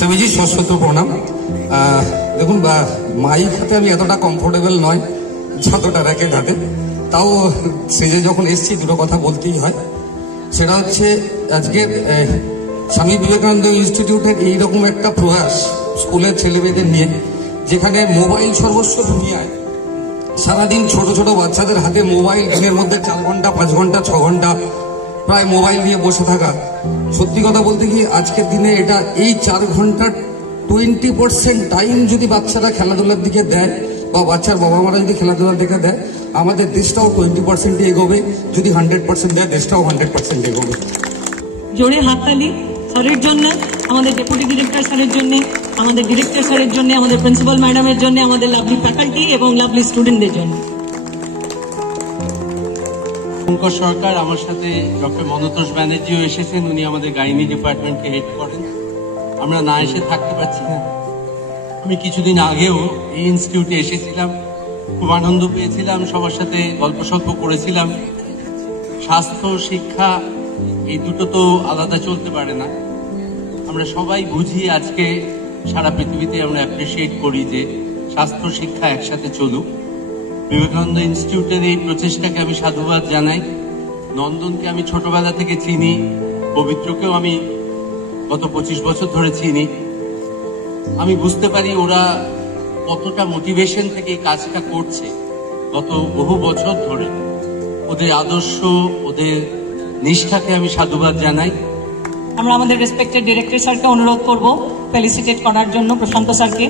স্বামীজি সশ্রদ্ধ প্রণাম। দেখুন মাইক হাতে আমি এতটা কমফোর্টেবল নয় যতটা র্যাকেট হাতে, তাও স্টেজে যখন এসছি দুটো কথা বলতেই হয়। সেটা হচ্ছে আজকের স্বামী বিবেকানন্দ ইনস্টিটিউটের এইরকম একটা প্রয়াস স্কুলের ছেলেমেয়েদের নিয়ে, যেখানে মোবাইল সর্বস্ব দুনিয়ায়, সারাদিন ছোট ছোট বাচ্চাদের হাতে মোবাইল, দিনের মধ্যে 4 ঘন্টা 5 ঘন্টা 6 ঘন্টা প্রায় মোবাইল নিয়ে বসে থাকা। সত্যি কথা বলতে কি আজকের দিনে এটা এই 4 ঘন্টার 20% টাইম যদি বাচ্চারা খেলাধুলার দিকে দেয় বা বাচ্চার বাবা মারা যদি খেলাধুলার দিকে দেয়, আমাদের দেশটাও 20% এগোবে। যদি 100% দেয়, দেশটাও 100% এগোবে। জোরে হাততালি স্যারের জন্য, আমাদের ডেপুটি ডিরেক্টর স্যারের জন্য, আমাদের ডিরেক্টর স্যারের জন্য, আমাদের প্রিন্সিপাল ম্যাডামের জন্য, আমাদের লাভলি ফ্যাকাল্টি এবং লাভলি স্টুডেন্টদের জন্য। শঙ্কর সরকার, আমার সাথে ডক্টর মনতোষ ব্যানার্জিও এসেছেন, উনি আমাদের গাইনি ডিপার্টমেন্টকে হেড করেন। আমরা না এসে থাকতে পারছি না। আমি কিছুদিন আগেও এই ইনস্টিটিউটে এসেছিলাম, খুব আনন্দ পেয়েছিলাম, সবার সাথে গল্প সল্প করেছিলাম। স্বাস্থ্য শিক্ষা এই দুটো তো আলাদা চলতে পারে না। আমরা সবাই বুঝি, আজকে সারা পৃথিবীতে আমরা অ্যাপ্রিসিয়েট করি যে স্বাস্থ্য শিক্ষা একসাথে চলুক। বিবেকানন্দ ইনস্টিটিউটের এই প্রচেষ্টাকে আমি সাধুবাদ জানাই। নন্দনকে আমি ছোটবেলা থেকে চিনি, পবিত্রকেও আমি গত 25 বছর ধরে চিনি। আমি বুঝতে পারি ওরা কতটা মোটিভেশন থেকে এই কাজটা করছে গত বহু বছর ধরে। ওদের আদর্শ, ওদের নিষ্ঠাকে আমি সাধুবাদ জানাই। আমরা আমাদের রেসপেক্টেড ডিরেক্টর স্যারকে অনুরোধ করব ফেলিসিটেট করার জন্য, প্রশান্ত স্যারকে।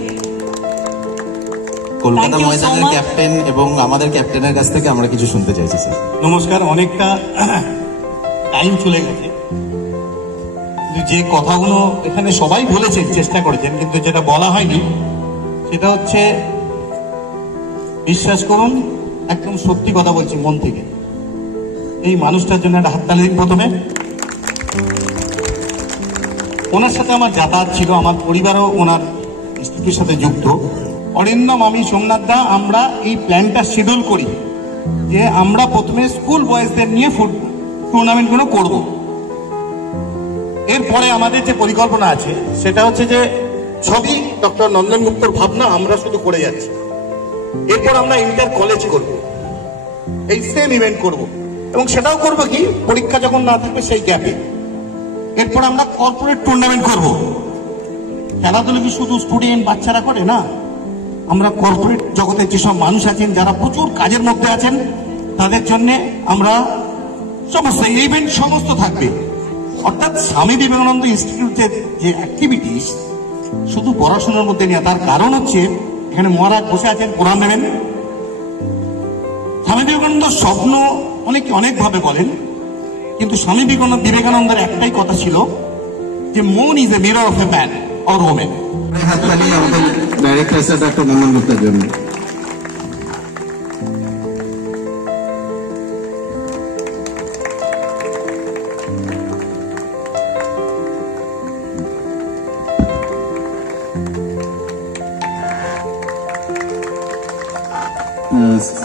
কলকাতা ময়দানের ক্যাপ্টেন এবং আমাদের ক্যাপ্টেনের কাছ থেকে আমরা কিছু শুনতে চাইছি স্যার। নমস্কার। অনেকটা টাইম চলে গেছে, যে কথাগুলো এখানে সবাই বলেছেন, চেষ্টা করেছেন, কিন্তু যেটা বলা হয়নি সেটা হচ্ছে, বিশ্বাস করুন একদম সত্যি কথা বলছি মন থেকে, এই মানুষটার জন্য একটা হাততালি দিন প্রথমে। ওনার সাথে আমার যাতায়াত ছিল, আমার পরিবারও ওনার ইনস্টিটিউটের সাথে যুক্ত। অরিন্দম, আমি, সোমনাথ দা, আমরা এই প্ল্যানটা শিডিউল করি যে আমরা প্রথমে স্কুল বয়েজদের নিয়ে টুর্নামেন্টগুলো করব। এরপরে আমাদের যে পরিকল্পনা আছে সেটা হচ্ছে যে ছবি ডক্টর নন্দন গুপ্তর ভাবনা আমরা শুধু করে যাচ্ছি। এরপর আমরা ইন্টার কলেজ করব, এই সেম ইভেন্ট করব, এবং সেটাও করবো কি পরীক্ষা যখন না থাকবে সেই গ্যাপে। এরপর আমরা কর্পোরেট টুর্নামেন্ট করব। খেলাধুলা কি শুধু স্টুডেন্ট বাচ্চারা করে না, আমরা কর্পোরেট জগতের যেসব মানুষ আছেন যারা প্রচুর কাজের মধ্যে আছেন তাদের জন্য আমরা সমস্ত ইভেন্ট সমস্ত থাকবে। অর্থাৎ স্বামী বিবেকানন্দ ইনস্টিটিউটের যে অ্যাক্টিভিটিস শুধু পড়াশোনার মধ্যে নেই। তার কারণ হচ্ছে এখানে মহারাজ বসে আছেন, কোরআন নেবেন। স্বামী বিবেকানন্দ স্বপ্ন অনেকে অনেকভাবে বলেন, কিন্তু স্বামী বিবেকানন্দের একটাই কথা ছিল যে মন is a mirror of a man or women. হাততালি আমাদের ডাইরেক্টর স্যার ডক্টর নন্দন গুপ্তের জন্য।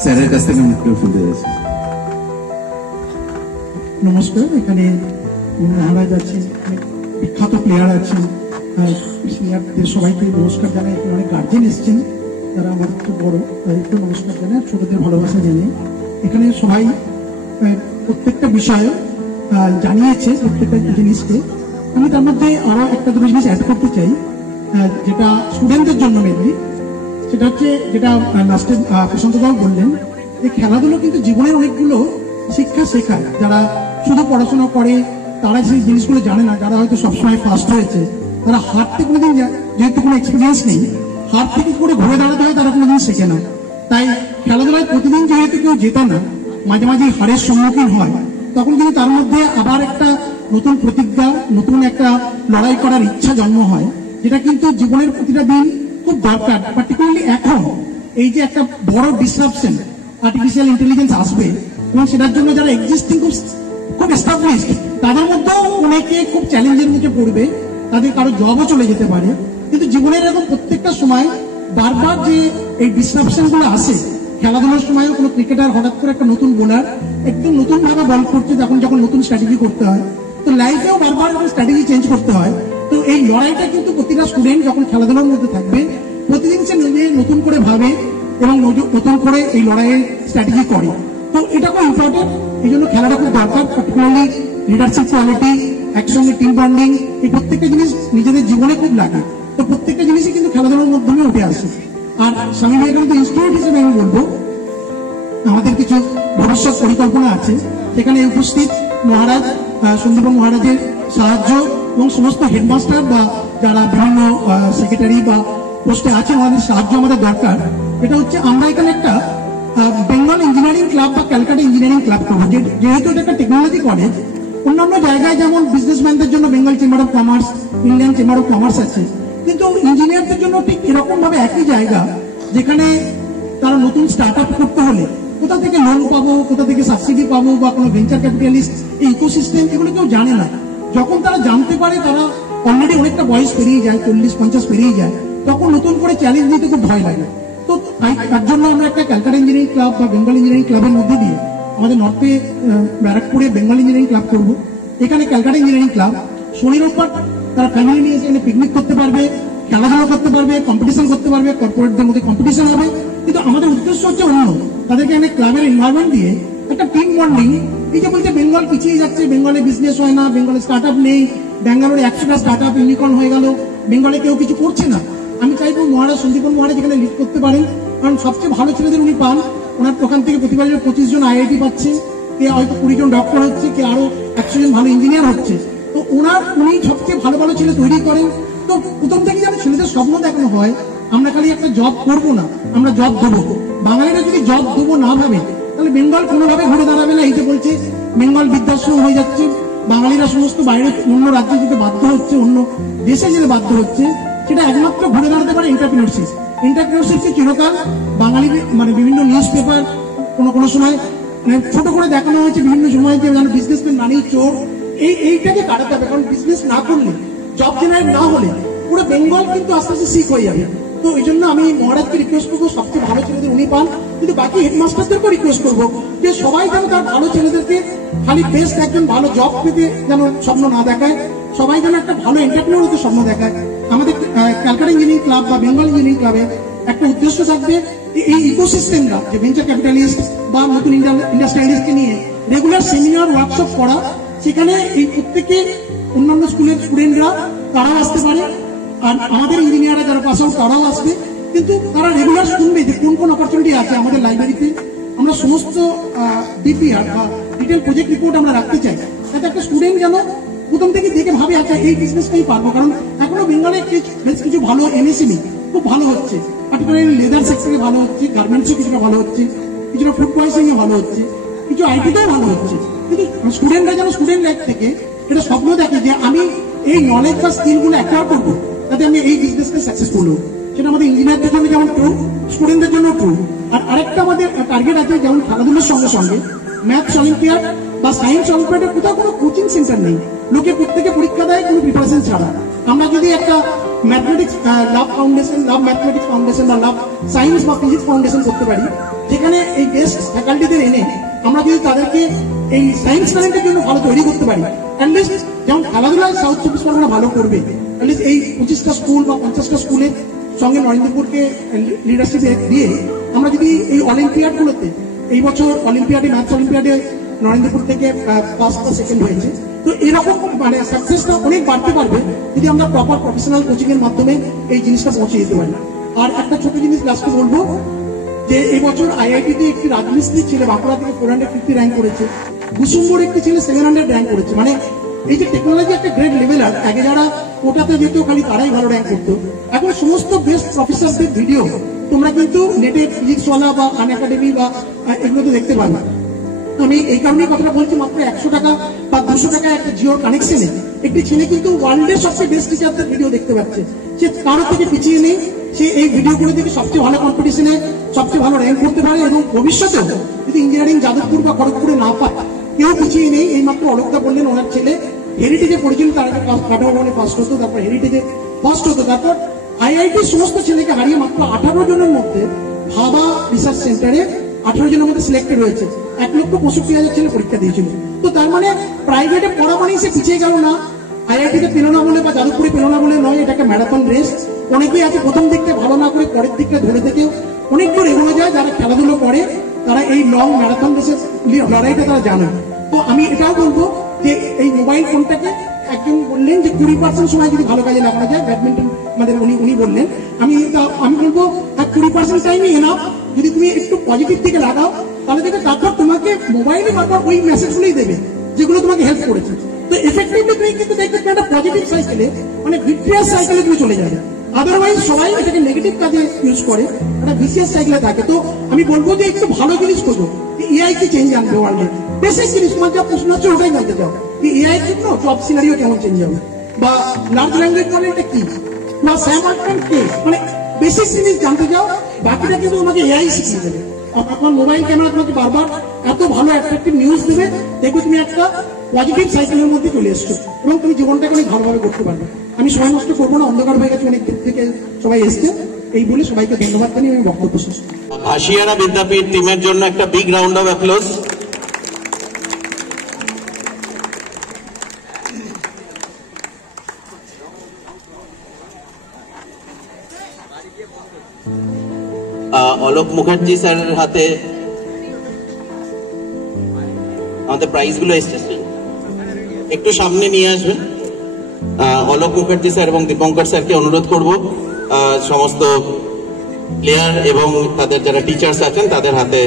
স্যারের কাছ থেকে মুখ শুনতে যাচ্ছি। নমস্কার। এখানে মহারাজ আছেন, বিখ্যাত প্লেয়ার আছেন, সিনিয়রদের সবাইকে নমস্কার জানাই। এখানে অনেক গার্জেন এসছেন যারা আমার একটু বড়, তাদেরকেও নমস্কার জানাই, ছোটদের ভালোবাসা জানাই। এখানে সবাই প্রত্যেকটা বিষয়ে জানিয়েছে, প্রত্যেকটা জিনিসকে। আমি তার মধ্যে আরো একটা দুটো জিনিস অ্যাড করতে চাই, যেটা স্টুডেন্টদের জন্য মেনলি। সেটা হচ্ছে যেটা লাস্টে প্রশান্তবাবু বললেন, যে খেলাধুলো কিন্তু জীবনের অনেকগুলো শিক্ষা শেখায়। যারা শুধু পড়াশোনা করে তারা সেই জিনিসগুলো জানে না। যারা হয়তো সবসময় ফার্স্ট হয়েছে, তারা হার থেকে কোনোদিন, যেহেতু কোনো এক্সপিরিয়েন্স নেই, হার থেকে করে ঘুরে দাঁড়াতে হয়, তারা কোনোদিন শেখে না। তাই খেলাধুলায় প্রতিদিন যেহেতু কেউ জেতে না, মাঝে মাঝে হারের সম্মুখীন হয়, তখন কিন্তু তার মধ্যে আবার একটা নতুন প্রতিজ্ঞা, নতুন একটা লড়াই করার ইচ্ছা জন্ম হয়, যেটা কিন্তু জীবনের প্রতিটা দিন খুব দরকার। পার্টিকুলারলি এখন এই যে একটা বড় ডিসরাপশন, আর্টিফিশিয়াল ইন্টেলিজেন্স আসবে, এবং সেটার জন্য যারা এক্সিস্টিং খুব এস্টাবলিশড, তাদের মধ্যেও অনেকে খুব চ্যালেঞ্জের মুখে পড়বে, তাদের কারো জবও চলে যেতে পারে। কিন্তু জীবনের এরকম প্রত্যেকটা সময় বারবার যে এই ডিসরাপশন গুলো আসে, খেলাধুলার সময়ও কোনো ক্রিকেটার হঠাৎ করে একটা নতুন বোলার একদম নতুন ভাবে বল করছে, যখন নতুন স্ট্র্যাটেজি করতে হয়, তো লাইফেও বারবার স্ট্র্যাটেজি চেঞ্জ করতে হয়। তো এই লড়াইটা কিন্তু প্রতিটা স্টুডেন্ট যখন খেলাধুলার মধ্যে থাকবে প্রতিদিন সে নিজে নতুন করে ভাবে এবং নতুন করে এই লড়াইয়ের স্ট্র্যাটেজি করে। তো এটা খুব ইম্পর্টেন্ট, এই জন্য খেলাটা খুব দরকার। পার্টিকুলারলি লিডারশিপ কোয়ালিটি, একসঙ্গে টিম বন্ডিং, এই প্রত্যেকটা জিনিস নিজেদের জীবনে খুব লাগে। তো প্রত্যেকটা জিনিসই কিন্তু খেলাধুলার মাধ্যমে উঠে আসে। আর স্বামী বিবেকানন্দ ইনস্টিটিউট হিসেবে আমি বলবো আমাদের কিছু ভবিষ্যৎ পরিকল্পনা আছে। সেখানে উপস্থিত মহারাজ সন্দীপন মহারাজের সাহায্য এবং সমস্ত হেডমাস্টার বা যারা বিভিন্ন সেক্রেটারি বা পোস্টে আছে আমাদের সাহায্য আমাদের দরকার। এটা হচ্ছে আমরা এখানে একটা বেঙ্গল ইঞ্জিনিয়ারিং ক্লাব বা ক্যালকাটা ইঞ্জিনিয়ারিং ক্লাব করবো। যেহেতু এটা একটা টেকনোলজি কলেজ, অন্যান্য জায়গায় যেমন বিজনেসম্যানদের জন্য Bengal chamber of commerce, Indian chamber of commerce আছে, কিন্তু ইঞ্জিনিয়ারদের জন্য ঠিক এরকম ভাবে একই জায়গা যেখানে তারা নতুন স্টার্ট আপ করতে হলে কোথা থেকে লোন পাবো, কোথা থেকে সাবসিডি পাবো বা কোনো ভেঞ্চার ক্যাপিটালিস্ট, এই ইকোসিস্টেম এগুলো কেউ জানে না। যখন তারা জানতে পারে, তারা অলরেডি অনেকটা বয়স পেরিয়ে যায়, 40-50 পেরিয়ে যায়, তখন নতুন করে চ্যালেঞ্জ নিতে খুব ভয় লাগে। তো তার জন্য আমরা একটা ক্যালকাটা ইঞ্জিনিয়ারিং ক্লাব বা বেঙ্গল ইঞ্জিনিয়ারিং ক্লাবের মধ্যে দিয়ে আমাদের নর্থে ব্যারাকপুরে বেঙ্গল ইঞ্জিনিয়ারিং ক্লাব করবো। এখানে ক্যালকাটা ইঞ্জিনিয়ারিং ক্লাব শনি রোববার তারা ফ্যামিলি নিয়ে এখানে পিকনিক করতে পারবে, খেলাধুলা করতে পারবে, কম্পিটিশন করতে পারবে, কর্পোরেটদের মধ্যে কম্পিটিশন হবে। কিন্তু আমাদের উদ্দেশ্য হচ্ছে অন্য, তাদেরকে এখানে ক্লাবের এনভায়রনমেন্ট দিয়ে একটা টিম বন্ডিং। এই যে বলছে বেঙ্গল পিছিয়ে যাচ্ছে, বেঙ্গলে বিজনেস হয় না, বেঙ্গলে স্টার্ট আপ নেই, ব্যাঙ্গালোরে 100টা স্টার্ট আপ ইউনিকর্ন হয়ে গেল, বেঙ্গলে কেউ কিছু করছে না। আমি চাইবো মহারাজ সন্দীপন মহারাজ এখানে লিড করতে পারেন, কারণ সবচেয়ে ভালো ছেলেদের উনি পান। ওনার ওখান থেকে প্রতি বছর 25 জন IIT পাচ্ছে, কে হয়তো 20 জন ডক্টর হচ্ছে, কে আরো 100 জন ভালো ইঞ্জিনিয়ার হচ্ছে। তো উনি সবচেয়ে ভালো ভালো ছেলে তৈরি করেন। তো প্রথম থেকে যেন ছেলেদের স্বপ্ন দেখানো হয়, আমরা খালি একটা জব করবো না, আমরা জব দেবো। বাঙালিরা যদি জব দেবো না ভাবে, তাহলে বেঙ্গল কোনোভাবে ঘুরে দাঁড়াবে না। এই যে বলছে বেঙ্গল বৃদ্ধাশ্রম হয়ে যাচ্ছে, বাঙালিরা সমস্ত বাইরে অন্য রাজ্যে যেতে বাধ্য হচ্ছে, অন্য দেশে যেতে বাধ্য হচ্ছে, সেটা একমাত্র ঘুরে দাঁড়াতে পারে এন্টারপ্রিনারশিপ। এন্টারপ্রিনারশিপকে চিরকাল বাঙালি মানে বিভিন্ন নিউজ পেপার কোনো সময় মানে ছোট করে দেখানো হয়েছে, বিভিন্ন সময় যে বিজনেসম্যান মানেই চোর। এইটাকে কাটাতে হবে, কারণ বিজনেস না করলে, জব জেনারেট না হলে পুরো বেঙ্গল কিন্তু আস্তে আস্তে শিখ হয়ে যাবে। তো এই জন্য আমি মহারাজকে রিকোয়েস্ট করবো সবচেয়ে ভালো ছেলেদের উনি পান, কিন্তু বাকি হেডমাস্টারদেরকেও রিকোয়েস্ট করবো যে সবাই যেন তার ভালো ছেলেদেরকে খালি বেস্ট একজন ভালো জব পেতে যেন স্বপ্ন না দেখায়, সবাই যেন একটা ভালো এন্টারপ্রেনার হতে স্বপ্ন দেখায়। আমাদের ক্যালকাটা ইঞ্জিনিয়ারিং ক্লাব বা বেঙ্গল ইঞ্জিনিয়ারিং ক্লাবে একটা উদ্দেশ্য থাকবে এই ইকোসিস্টেমটা, যে ভেঞ্চার ক্যাপিটালিস্ট বা নতুন ইন্ডাস্ট্রিয়ালিস্টকে নিয়ে রেগুলার সেমিনার ওয়ার্কশপ করা। সেখানে এই প্রত্যেকে অন্যান্য স্কুলের স্টুডেন্টরা তারাও আসতে পারে, আর আমাদের ইঞ্জিনিয়াররা যারা পাস আউট তারাও আসবে, কিন্তু তারা রেগুলার শুনবে যে কোন কোন অপরচুনিটি আছে আমাদের লাইব্রেরিতে। আমরা সমস্ত ডিপিআর বা ডিটেল প্রজেক্ট রিপোর্ট আমরা রাখতে চাই, যাতে একটা স্টুডেন্ট যেন প্রথম থেকে দেখে ভাবে আচ্ছা এই বিজনেসটাই পারবো। কারণ এখনো বেঙ্গলে বেশ কিছু ভালো এমএসএমই খুব ভালো হচ্ছে, পার্টিকুলারলি লেদার সেক্টরে ভালো হচ্ছে, গার্মেন্টসে কিছুটা ভালো হচ্ছে, কিছুটা ফুড প্রসেসিং এ ভালো হচ্ছে, কিছু আইটিতেও ভালো হচ্ছে। কিন্তু স্টুডেন্টরা যেন স্টুডেন্ট লাইফ থেকে এটা স্বপ্ন দেখে যে আমি এই নলেজ বা স্কিলগুলো অ্যাকোয়ার করবো, যাতে আমি এই বিজনেসকে সাকসেসফুল হই। সেটা আমাদের ইঞ্জিনিয়ারদের জন্য যেমন ট্রু, স্টুডেন্টদের জন্য ট্রু। আর আরেকটা আমাদের টার্গেট আছে, যেমন খেলাধুলার সঙ্গে সঙ্গে ম্যাথস অলিম্পিয়াড বা সায়েন্স অলিম্পিয়াডের কোথাও কোনো কোচিং সেন্টার নেই, লোকে প্রত্যেকে পরীক্ষা দেয় কোনো প্রিপারেশন ছাড়া। আমরা যদি একটা ম্যাথমেটিক্স লাভ ফাউন্ডেশন, লাভ ম্যাথমেটিক্স ফাউন্ডেশন বা লাভ সায়েন্স বা ফিজিক্স ফাউন্ডেশন করতে পারি, যেখানে এই বেস্ট ফ্যাকাল্টিদের এনে আমরা যদি তাদেরকে এই সায়েন্স ট্যালেন্টের জন্য ভালো তৈরি করতে পারি, অ্যাটলিস্ট যেমন খেলাধুলায় সাউথ চব্বিশ পরগনা ভালো করবে, অ্যাটলিস্ট এই 25টা স্কুল বা 50টা স্কুলের সঙ্গে নরেন্দ্রপুরকে লিডারশিপ দিয়ে আমরা যদি এই অলিম্পিয়াডগুলোতে, এই বছর অলিম্পিয়াডে ম্যাথস অলিম্পিয়াডে নরেন্দ্রপুর থেকে ফার্স্ট বা সেকেন্ড হয়েছে, তো এরকম মানে সাকসেসটা অনেক বাড়তে পারবে যদি আমরা প্রপার প্রফেশনাল কোচিং এর মাধ্যমে এই জিনিসটা পৌঁছে দিতে পারি। আর একটা ছোট জিনিস লাস্টে বলবো যে এই বছর আইআইটিতে একটি রাজমিস্ত্রি ছেলে বাঁকুড়া থেকে 450 র্যাঙ্ক করেছে, কুসুম্বর একটি ছেলে 700 র্যাঙ্ক করেছে। মানে এই যে টেকনোলজি একটা গ্রেট লেভেল, আগে যারা ওটাতে যেত খালি তারাই ভালো র্যাঙ্ক করতো, এখন সমস্ত বেস্ট প্রফেসরদের ভিডিও তোমরা কিন্তু নেটে ফিজিক্সওয়ালা বা আন একাডেমি বা এগুলোতে দেখতে পাবে। আমি এই কারণেই কথাটা বলছি, মাত্র 100 টাকা বা 200 টাকা একটা জিওর কানেকশনে একটি ছেলে কিন্তু ওয়ার্ল্ডের সবচেয়ে বেস্ট টিচারদের ভিডিও দেখতে পাচ্ছে। সে কারো থেকে পিছিয়ে নেই, সে এই ভিডিওগুলো থেকে সবচেয়ে ভালো কম্পিটিশনে সবচেয়ে ভালো র্যাঙ্ক করতে পারে, এবং ভবিষ্যতেও যদি ইঞ্জিনিয়ারিং যাদবপুর বা খড়গপুরে না পায়, কেউ পিছিয়ে নেই। এই মাত্র অলোকদা বললেন ওনার ছেলে হেরিটেজে পড়েছিল, তার আগে কাঠামো ভবনে ফার্স্ট হতো, তারপর হেরিটেজে ফার্স্ট হতো, তারপর আইআইটির সমস্ত ছেলেকে হারিয়ে মাত্র 18 জনের মধ্যে ভাবা রিসার্চ সেন্টারে 18 জনের মধ্যে সিলেক্টেড হয়েছে। 1,65,000 ছেলে পরীক্ষা দিয়েছিল। তো তার মানে প্রাইভেটে পড়া মানেই সে পিছিয়ে গেল না, আইআইটিতে পেল না বলে বা যাদবপুরে পেল না বলে নয়, এটাকে ম্যারাথন রেস। অনেকেই আছে প্রথম দিকটা ভালো না করে পরের দিকটা ধরে থেকে অনেক দূর এগোনো যায়। যারা খেলাধুলো করে তারা এই লং ম্যারাথন রেসের লড়াইটা তারা জানে। তো আমি এটাও বলবো যে এই মোবাইল ফোনটাকে, একজন বললেন যে 20% সময় যদি ভালো কাজে লাগানো যায়, ব্যাডমিন্টন আমাদের উনি বললেন, আমি বলবো 20% টাইমই এনাফ। যদি তুমি একটু পজিটিভ দিকে লাগাও তাহলে দেখে তারপর তোমাকে মোবাইলে বারবার ওই মেসেজগুলোই দেবে যেগুলো তোমাকে হেল্প করেছে। তো এফেক্টিভলি তুমি কিন্তু দেখবে একটা পজিটিভ সাইকেলে, মানে ভিক্টরিয়াস সাইকেলে তুমি চলে যাবে। আদারওয়াইজ সবাই এটাকে নেগেটিভ কাজে ইউজ করে, একটা ভিসিয়াস সাইকেলে থাকে। তো আমি বলবো যে একটু ভালো জিনিস করবো, এআই কি চেঞ্জ আনবে ওয়ার্ল্ডে, বেসিক জিনিস তোমার যা প্রশ্ন হচ্ছে ওটাই জানতে চাও, যে এআই জন্য জব সিনারিও কেমন চেঞ্জ হবে, বা লার্জ ল্যাঙ্গুয়েজ মডেলটা কি, বা স্যাম আল্টম্যান কে, মানে বেসিক জিনিস জানতে চাও। বাকিটা কিন্তু তোমাকে এআই শিখিয়ে দেবে। আপনার মোবাইল ক্যামেরা তোমাকে বারবার এত ভালো অ্যাট্রাকটিভ নিউজ দেবে, দেখবে তুমি একটা পজিটিভ সাইকেলের মধ্যে চলে এসছো এবং তুমি জীবনটাকে অনেক ভালোভাবে করতে পারবে। আমি সময় নষ্ট করবো না, অন্ধকার হয়ে গেছে, অনেক দূর থেকে সবাই এসছে। এই বলে সবাইকে ধন্যবাদ জানিয়ে আমি বক্তব্য শেষ। ঘাসিয়ারা বিদ্যাপীঠ টিমের জন্য একটা big round of applause. Alok Mukherjee স্যারের হাতে আমাদের প্রাইজ গুলো এসছে, একটু সামনে নিয়ে আসবেন। অলোক মুখার্জি স্যার এবং দীপঙ্কর স্যারকে অনুরোধ করব সমস্ত প্লেয়ার এবং তাদের যারা টিচার্স আছেন তাদের হাতে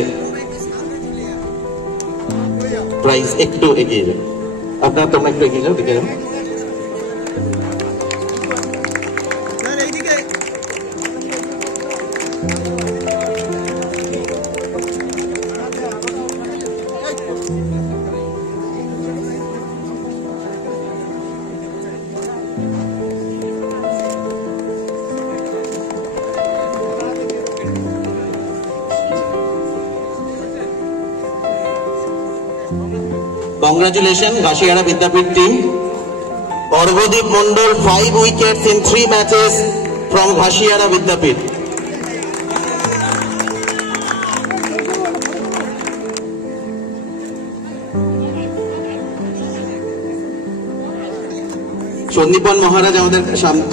প্রাইজ একটু এগিয়ে যান। তোমরা একটু এগিয়ে যাও, দেখে যাও। Congratulations, Ghasiyara Vidyapith team. Orgodip Mondol 5 wickets in 3 matches from Ghasiyara Vidyapith. Sandipan মহারাজ আমাদের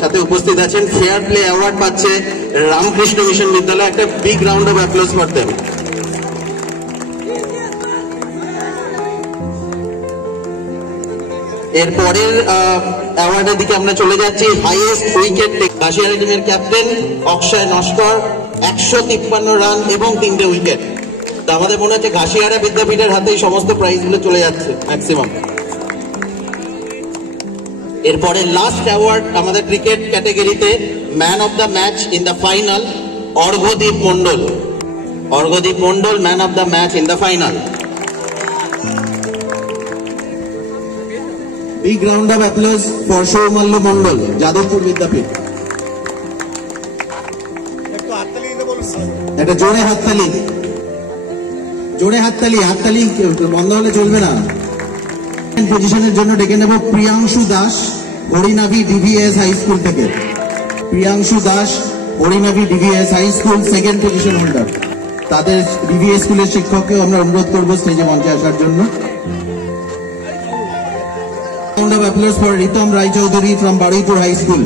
সাথে উপস্থিত আছেন। ফেয়ার প্লে অ্যাওয়ার্ড পাচ্ছে রামকৃষ্ণ মিশন বিদ্যালয়। একটা big round of applause for them. এরপরের অ্যাওয়ার্ডের দিকে আমরা চলে যাচ্ছি। হাইয়েস্ট উইকেট ঘাসিয়ারা টিমের ক্যাপ্টেন অক্ষয় নস্কর 153 রান এবং 3টে উইকেট। তো আমাদের মনে হচ্ছে ঘাসিয়ারা বিদ্যাপীঠের হাতেই সমস্ত প্রাইজ গুলো চলে যাচ্ছে ম্যাক্সিমাম। এরপরে লাস্ট অ্যাওয়ার্ড আমাদের ক্রিকেট ক্যাটাগরিতে man of the match in the final Arghadeep Mondal. Arghadeep Mondal man of the match in the final. Big round of applause for Showmallu Mondol, Jadavpur Vidyapith. একটা জোরে হাততালি, জোরে হাততালি, হাততালি বন্ধ হলে চলবে না। পজিশনের জন্য ডেকে নেব Priyanshu Das, Harinavi DVS high school থেকে। Priyanshu Das, Harinavi DVS high school second position holder. তাদের ডিভিএস স্কুলের শিক্ষককেও আমরা অনুরোধ করবো স্টেজে মঞ্চে আসার জন্য। Round of applause for Ritam Rai Chaudhary from Baripur High School.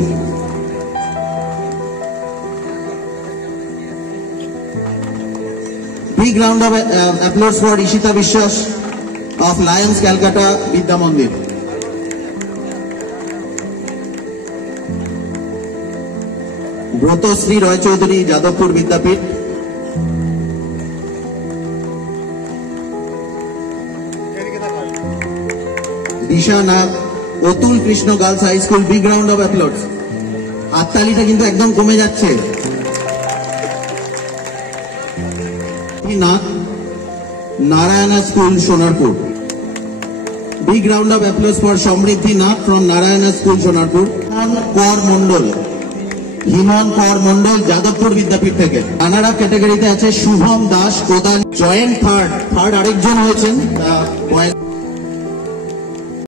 Big round of applause for Ishita Vishwas of Lions Calcutta Vidya Mandir. Brotosri Roy Chaudhary Jadavpur Vidyapith. Disha Nag Atul Krishna girls high school. Big round of applause. হাততালিটা কিন্তু একদম কমে যাচ্ছে। Narayana school Sonarpur. Big round of applause for Samriddhi Nag from Narayana school Sonarpur. Kar Mondal, হিমন কর মন্ডল যাদবপুর বিদ্যাপীঠ থেকে। Runner up ক্যাটাগরিতে আছে Shubham Das কোদান। Joint third আরেকজন হয়েছেন